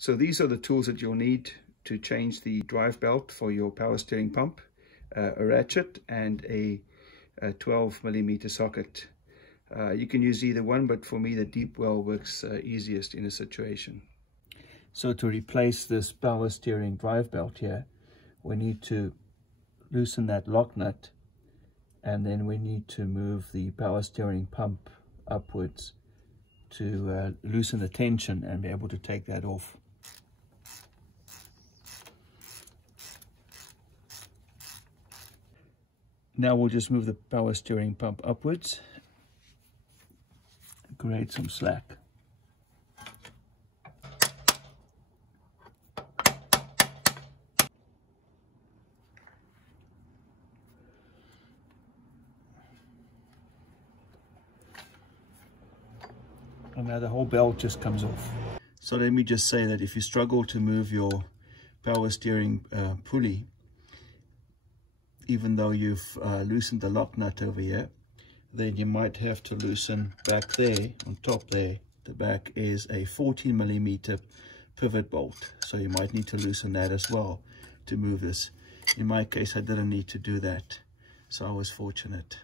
So these are the tools that you'll need to change the drive belt for your power steering pump: a ratchet and a 12mm socket. You can use either one, but for me the deep well works easiest in a situation. So to replace this power steering drive belt here, we need to loosen that lock nut, and then we need to move the power steering pump upwards to loosen the tension and be able to take that off. Now we'll just move the power steering pump upwards, create some slack. And now the whole belt just comes off. So let me just say that if you struggle to move your power steering pulley, even though you've loosened the lock nut over here, then you might have to loosen back there, on top there. The back is a 14mm pivot bolt, so you might need to loosen that as well to move this. In my case, I didn't need to do that, so I was fortunate.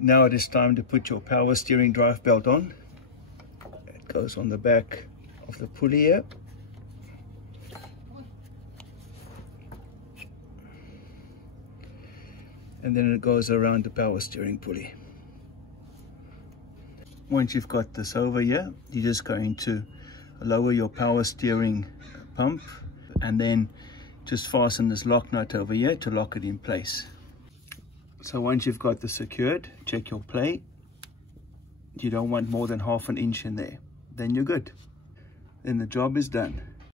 Now it is time to put your power steering drive belt on. It goes on the back of the pulley here. And then it goes around the power steering pulley. Once you've got this over here, you're just going to lower your power steering pump and then just fasten this lock nut over here to lock it in place. So once you've got this secured, check your play. You don't want more than 1/2 inch in there. Then you're good. Then the job is done.